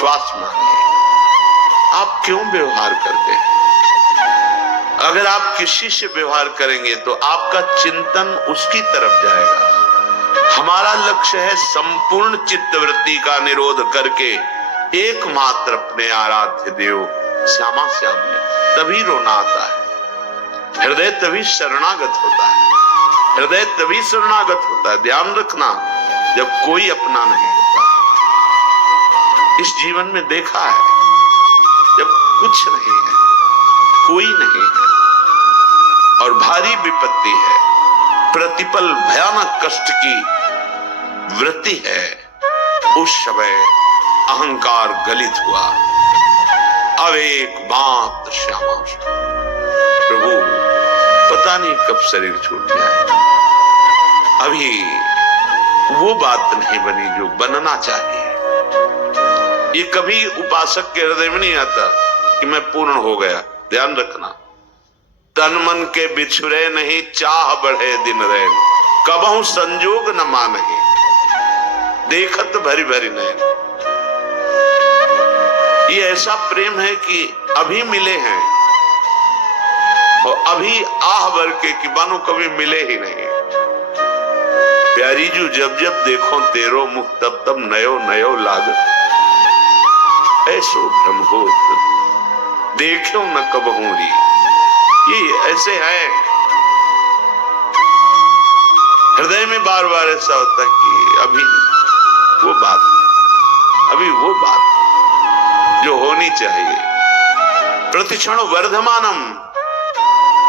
विश्वास मानिए। आप क्यों व्यवहार करते हैं? अगर आप किसी से व्यवहार करेंगे तो आपका चिंतन उसकी तरफ जाएगा। हमारा लक्ष्य है संपूर्ण चित्तवृत्ति का निरोध करके एकमात्र अपने आराध्य देव श्यामा श्याम में, तभी रोना आता है। हृदय तभी शरणागत होता है, हृदय तभी शरणागत होता है। ध्यान रखना, जब कोई अपना नहीं होता। इस जीवन में देखा है, जब कुछ नहीं है, कोई नहीं है और भारी विपत्ति है, प्रतिपल भयानक कष्ट की वृत्ति है, उस समय अहंकार गलित हुआ। अब एक बात श्यामा, प्रभु पता नहीं कब शरीर छूट जाए। अभी वो बात नहीं बनी जो बनना चाहिए। ये कभी उपासक के हृदय में नहीं आता कि मैं पूर्ण हो गया। ध्यान रखना, तन मन के बिछुरे नहीं, चाह बढ़े दिन रैन, कबहू संजोग न मानहि, देखत भरी भरी नैन। ये ऐसा प्रेम है कि अभी मिले हैं और अभी आह भर के कि मानो कभी मिले ही नहीं। प्यारी जू जब जब देखो तेरो मुख, तब तब नयो नयो लागत, ऐसो भ्रम होत देखो न कबहू री। ये ऐसे है, हृदय में बार बार ऐसा होता है कि अभी वो बात, अभी वो बात जो होनी चाहिए। प्रतिक्षण वर्धमानम,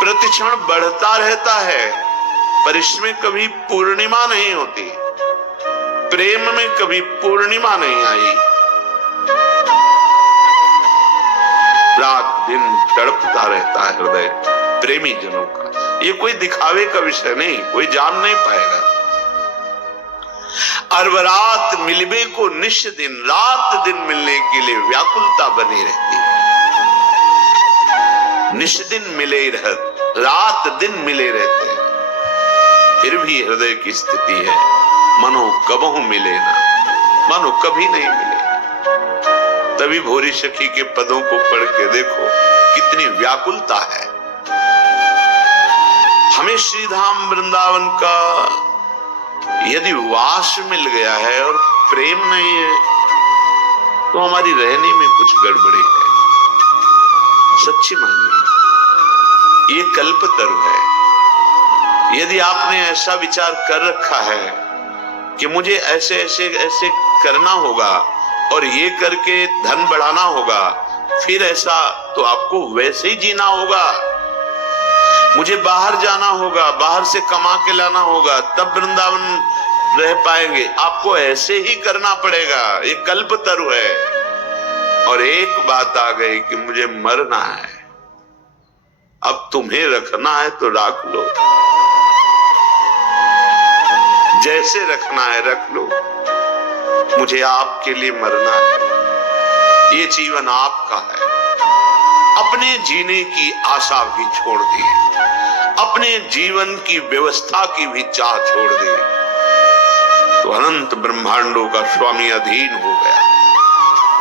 प्रतिक्षण बढ़ता रहता है, पर इसमें कभी पूर्णिमा नहीं होती। प्रेम में कभी पूर्णिमा नहीं आई। रात दिन तड़पता रहता है हृदय प्रेमी जनों का। ये कोई दिखावे का विषय नहीं, कोई जान नहीं पाएगा। अरबरात मिलबे को निश दिन, रात दिन मिलने के लिए व्याकुलता बनी रहती है। निश दिन मिले रहत, रात दिन मिले रहते हैं, फिर भी हृदय की स्थिति है मनो कबहू मिले ना, मानो कभी नहीं मिले। तभी भोरी सखी के पदों को पढ़ के देखो कितनी व्याकुलता है। हमें श्रीधाम वृंदावन का यदि वास मिल गया है और प्रेम नहीं है तो हमारी रहने में कुछ गड़बड़ी है। सच्ची मानिए, ये कल्पतरु है। यदि आपने ऐसा विचार कर रखा है कि मुझे ऐसे ऐसे ऐसे करना होगा और ये करके धन बढ़ाना होगा, फिर ऐसा तो आपको वैसे ही जीना होगा। मुझे बाहर जाना होगा, बाहर से कमा के लाना होगा, तब वृंदावन रह पाएंगे, आपको ऐसे ही करना पड़ेगा। ये कल्पतरु है। और एक बात आ गई कि मुझे मरना है, अब तुम्हें रखना है तो रख लो, जैसे रखना है रख लो, मुझे आपके लिए मरना है। ये जीवन आपका है। अपने जीने की आशा भी छोड़ दी, अपने जीवन की व्यवस्था की भी चाह छोड़ दी, तो अनंत ब्रह्मांडों का स्वामी अधीन हो गया।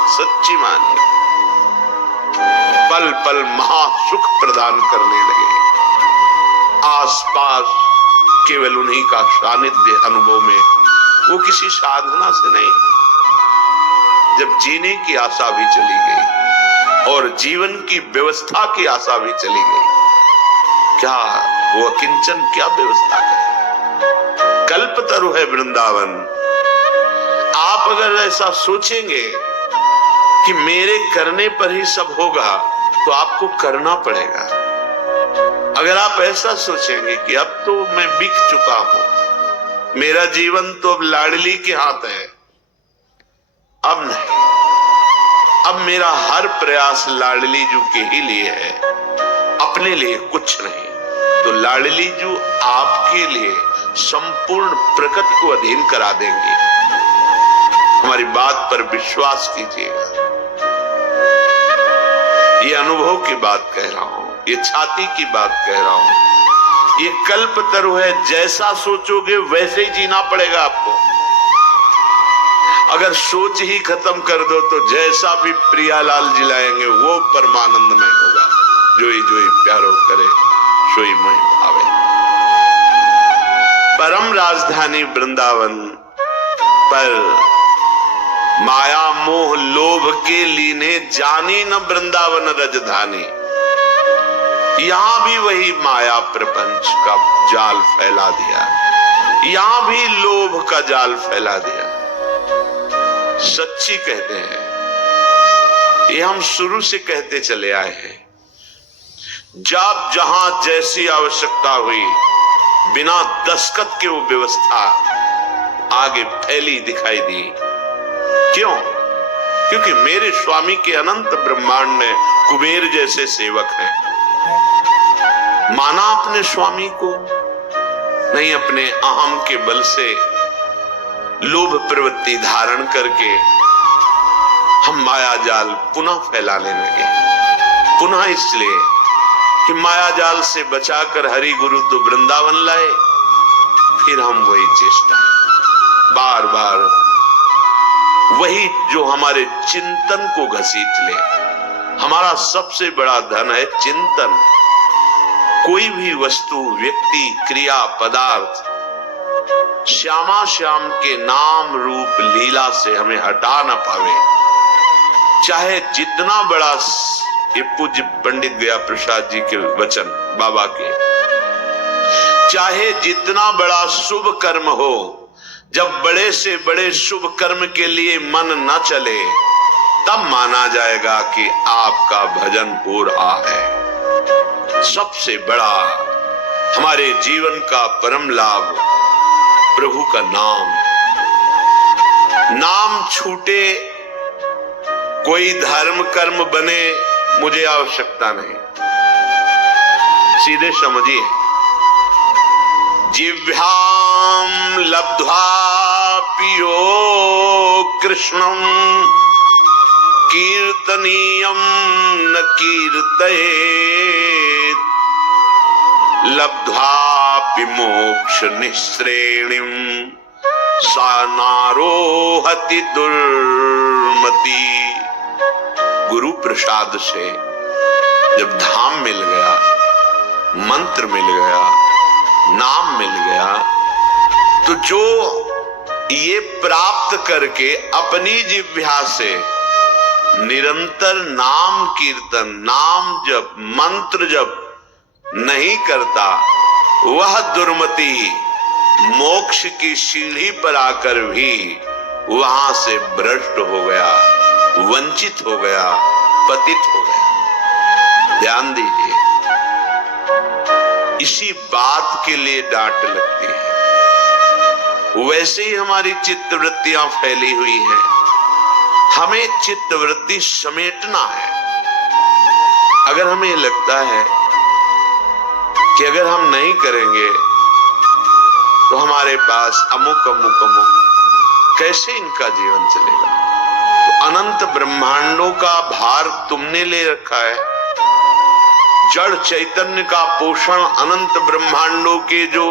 सच्ची मानिए, पल पल महासुख प्रदान करने लगे। आसपास केवल उन्हीं का सानिध्य अनुभव में, वो किसी साधना से नहीं। जब जीने की आशा भी चली गई और जीवन की व्यवस्था की आशा भी चली गई, क्या वो अकिंचन क्या व्यवस्था करे? कल्पतरु है वृंदावन। आप अगर ऐसा सोचेंगे कि मेरे करने पर ही सब होगा, तो आपको करना पड़ेगा। अगर आप ऐसा सोचेंगे कि अब तो मैं बिक चुका हूं, मेरा जीवन तो अब लाडली के हाथ है, अब नहीं, अब मेरा हर प्रयास लाडली जू के ही लिए है, अपने लिए कुछ नहीं, तो लाडली जू आपके लिए संपूर्ण प्रकृति को अधीन करा देंगे। हमारी बात पर विश्वास कीजिएगा। ये अनुभव की बात कह रहा हूं, ये छाती की बात कह रहा हूं। ये कल्पतरु है, जैसा सोचोगे वैसे ही जीना पड़ेगा आपको। अगर सोच ही खत्म कर दो तो जैसा भी प्रियालाल जी लाएंगे वो परमानंद में होगा। जोई जोई प्यारो करे सोई मोहि भावे। परम राजधानी वृंदावन पर माया मोह लोभ के लीने जानी न वृंदावन रजधानी। यहां भी वही माया प्रपंच का जाल फैला दिया, यहां भी लोभ का जाल फैला दिया। सच्ची कहते हैं, ये हम शुरू से कहते चले आए हैं। जब जहां जैसी आवश्यकता हुई बिना दस्तखत के वो व्यवस्था आगे फैली दिखाई दी। क्यों? क्योंकि मेरे स्वामी के अनंत ब्रह्मांड में कुबेर जैसे सेवक हैं। माना अपने स्वामी को, नहीं अपने अहम के बल से लोभ प्रवृत्ति धारण करके हम माया जाल पुनः फैलाने लगे। पुनः इसलिए कि माया जाल से बचाकर हरि गुरु तो वृंदावन लाए, फिर हम वही चेष्टा बार बार वही जो हमारे चिंतन को घसीट ले। हमारा सबसे बड़ा धन है चिंतन। कोई भी वस्तु, व्यक्ति, क्रिया, पदार्थ श्यामा श्याम के नाम रूप लीला से हमें हटा ना पावे। चाहे जितना बड़ा, ये पूज्य पंडित गया प्रसाद जी के वचन बाबा के, चाहे जितना बड़ा शुभ कर्म हो, जब बड़े से बड़े शुभ कर्म के लिए मन न चले तब माना जाएगा कि आपका भजन हो रहा है। सबसे बड़ा हमारे जीवन का परम लाभ प्रभु का नाम। नाम छूटे, कोई धर्म कर्म बने, मुझे आवश्यकता नहीं। सीधे समझिए, जिह्वाम लब्ध्वा पियो कृष्णम कीर्तनीयम न कीर्तयेत् लब्ध्वापि मोक्ष निःश्रेणिम सा नारोहति दुर्मति। गुरु प्रसाद से जब धाम मिल गया, मंत्र मिल गया, नाम मिल गया, तो जो ये प्राप्त करके अपनी जिह्वा से निरंतर नाम कीर्तन, नाम जप, मंत्र जप नहीं करता, वह दुर्मति मोक्ष की सीढ़ी पर आकर भी वहां से भ्रष्ट हो गया, वंचित हो गया, पतित हो गया। ध्यान दीजिए, इसी बात के लिए डांट लगती है। वैसे ही हमारी चित्तवृत्तियां फैली हुई हैं, हमें चित्तवृत्ति समेटना है। अगर हमें लगता है कि अगर हम नहीं करेंगे तो हमारे पास अमुक अमुक अमुक, कैसे इनका जीवन चलेगा? तो अनंत ब्रह्मांडों का भार तुमने ले रखा है। जड़ चैतन्य का पोषण अनंत ब्रह्मांडों के जो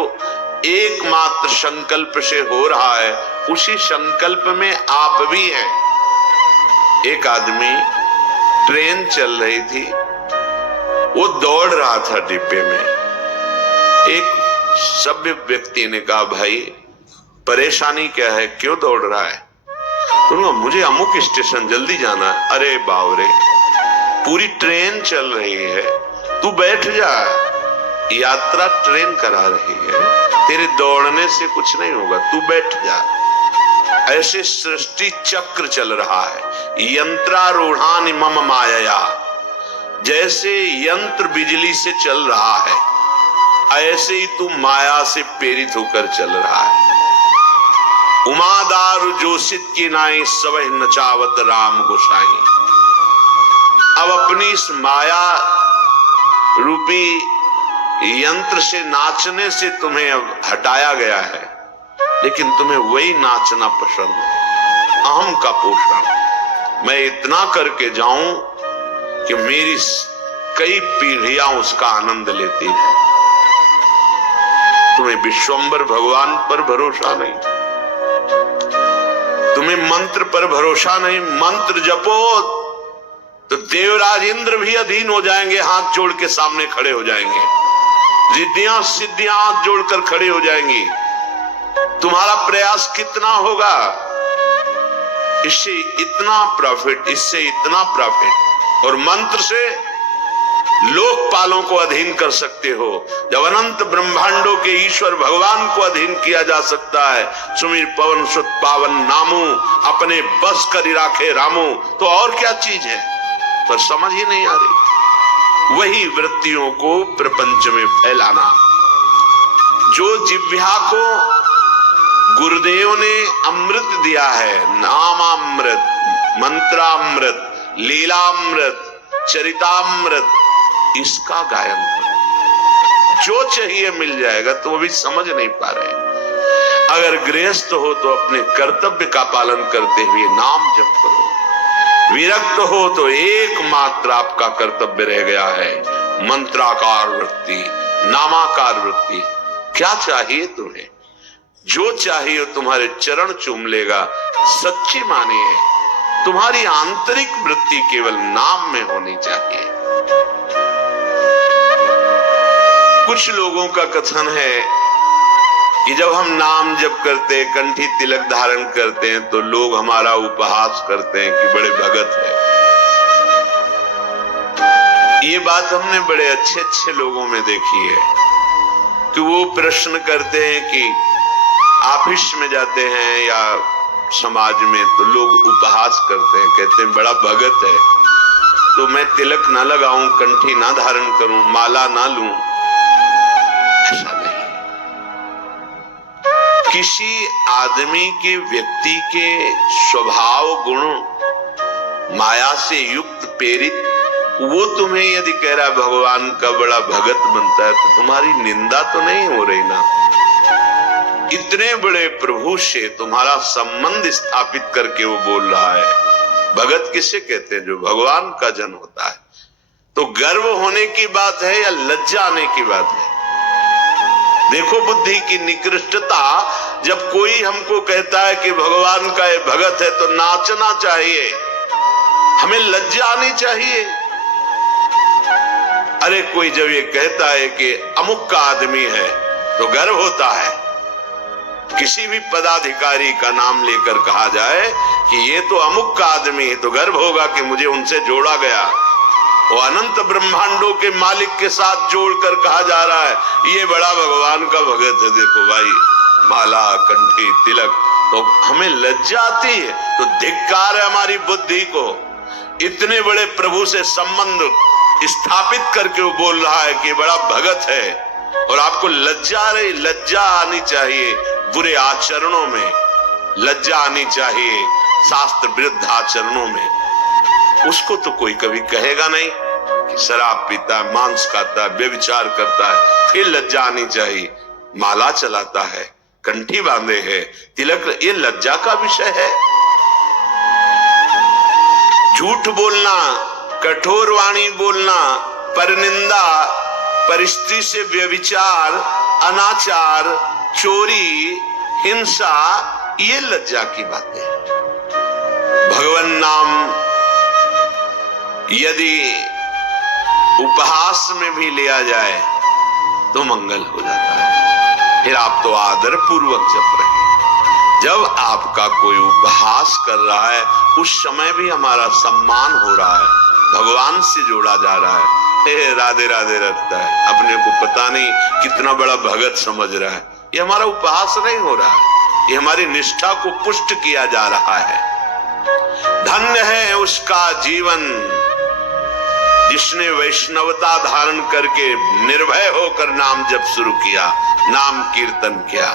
एकमात्र संकल्प से हो रहा है, उसी संकल्प में आप भी हैं। एक आदमी, ट्रेन चल रही थी, वो दौड़ रहा था डिब्बे में। एक सभ्य व्यक्ति ने कहा, भाई परेशानी क्या है, क्यों दौड़ रहा है? तो मुझे अमुक स्टेशन जल्दी जाना है। अरे बावरे, पूरी ट्रेन चल रही है, तू बैठ जा, यात्रा ट्रेन करा रही है, तेरे दौड़ने से कुछ नहीं होगा, तू बैठ जा। ऐसे सृष्टि चक्र चल रहा है, यंत्रारूढ़ानि मम मायया। जैसे यंत्र बिजली से चल रहा है, ऐसे ही तू माया से प्रेरित होकर चल रहा है। उमादारु जोशित की नाई सवह नचावत राम गोसाई। अब अपनी इस माया रूपी यंत्र से नाचने से तुम्हें अब हटाया गया है, लेकिन तुम्हें वही नाचना पसंद है, अहम का पोषण। मैं इतना करके जाऊं कि मेरी कई पीढ़ियां उसका आनंद लेती हैं। तुम्हें विश्वंभर भगवान पर भरोसा नहीं, तुम्हें मंत्र पर भरोसा नहीं, मंत्र जपो तो देवराज इंद्र भी अधीन हो जाएंगे, हाथ जोड़ के सामने खड़े हो जाएंगे, रिद्धियां सिद्धियां हाथ जोड़कर खड़े हो जाएंगी। तुम्हारा प्रयास कितना होगा, इससे इतना प्रॉफिट, इससे इतना प्रॉफिट, और मंत्र से लोकपालों को अधीन कर सकते हो। जब अनंत ब्रह्मांडों के ईश्वर भगवान को अधीन किया जा सकता है, सुमिर पवन सुत पावन नामू, अपने बस कर राखे रामू, तो और क्या चीज है, पर समझ ही नहीं आ रही। वही वृत्तियों को प्रपंच में फैलाना। जो जिह्वा को गुरुदेव ने अमृत दिया है, नामामृत, मंत्रामृत, लीलामृत, चरितामृत, इसका गायन करो। जो चाहिए मिल जाएगा, तो वो भी समझ नहीं पा रहे। अगर गृहस्थ हो तो अपने कर्तव्य का पालन करते हुए नाम जप करो। विरक्त हो तो एकमात्र आपका कर्तव्य रह गया है मंत्राकार वृत्ति, नामाकार वृत्ति। क्या चाहिए तुम्हें, जो चाहिए तुम्हारे चरण चूम लेगा। सच्ची मानिए, तुम्हारी आंतरिक वृत्ति केवल नाम में होनी चाहिए। कुछ लोगों का कथन है कि जब हम नाम जप करते हैं, कंठी तिलक धारण करते हैं, तो लोग हमारा उपहास करते हैं कि बड़े भगत है। ये बात हमने बड़े अच्छे अच्छे लोगों में देखी है कि वो प्रश्न करते हैं कि ऑफिस में जाते हैं या समाज में, तो लोग उपहास करते हैं, कहते हैं बड़ा भगत है, तो मैं तिलक ना लगाऊं, कंठी ना धारण करूं, माला ना लूं। ऐसा नहीं। किसी आदमी के, व्यक्ति के स्वभाव गुण माया से युक्त प्रेरित, वो तुम्हें यदि कह रहा है भगवान का बड़ा भगत बनता है, तो तुम्हारी निंदा तो नहीं हो रही ना। इतने बड़े प्रभु से तुम्हारा संबंध स्थापित करके वो बोल रहा है। भगत किसे कहते हैं, जो भगवान का जन होता है। तो गर्व होने की बात है या लज्जा आने की बात है। देखो बुद्धि की निकृष्टता। जब कोई हमको कहता है कि भगवान का ये भगत है, तो नाचना चाहिए, हमें लज्जा आनी चाहिए। अरे कोई जब ये कहता है कि अमुक का आदमी है, तो गर्व होता है। किसी भी पदाधिकारी का नाम लेकर कहा जाए कि ये तो अमुक का आदमी है, तो गर्व होगा कि मुझे उनसे जोड़ा गया। वो अनंत ब्रह्मांडों के मालिक के साथ जोड़कर कहा जा रहा है ये बड़ा भगवान का भगत है। देखो भाई, माला, कंठी, तिलक, तो हमें लज्जा आती है। तो धिक्कार है हमारी बुद्धि को। इतने बड़े प्रभु से संबंध स्थापित करके वो बोल रहा है कि बड़ा भगत है, और आपको लज्जा रही। लज्जा आनी चाहिए बुरे आचरणों में, लज्जा आनी चाहिए शास्त्र विरुद्ध आचरणों में। उसको तो कोई कभी कहेगा नहीं कि शराब पीता है, मांस खाता है, व्यभिचार करता है, फिर लज्जा आनी चाहिए। माला चलाता है, कंठी बांधे है, तिलक, ये लज्जा का विषय है। झूठ बोलना, कठोर वाणी बोलना, परनिंदा, परिस्थिति से व्यभिचार, अनाचार, चोरी, हिंसा, ये लज्जा की बातें हैं। भगवान नाम यदि उपहास में भी लिया जाए तो मंगल हो जाता है। फिर आप तो आदर पूर्वक जप रहे हैं। जब आपका कोई उपहास कर रहा है, उस समय भी हमारा सम्मान हो रहा है, भगवान से जोड़ा जा रहा है। राधे राधे रखता है, अपने को पता नहीं कितना बड़ा भगत समझ रहा है। ये हमारा उपहास नहीं हो रहा है, ये हमारी निष्ठा को पुष्ट किया जा रहा है। धन्य है उसका जीवन जिसने वैष्णवता धारण करके निर्भय होकर नाम जप शुरू किया, नाम कीर्तन किया।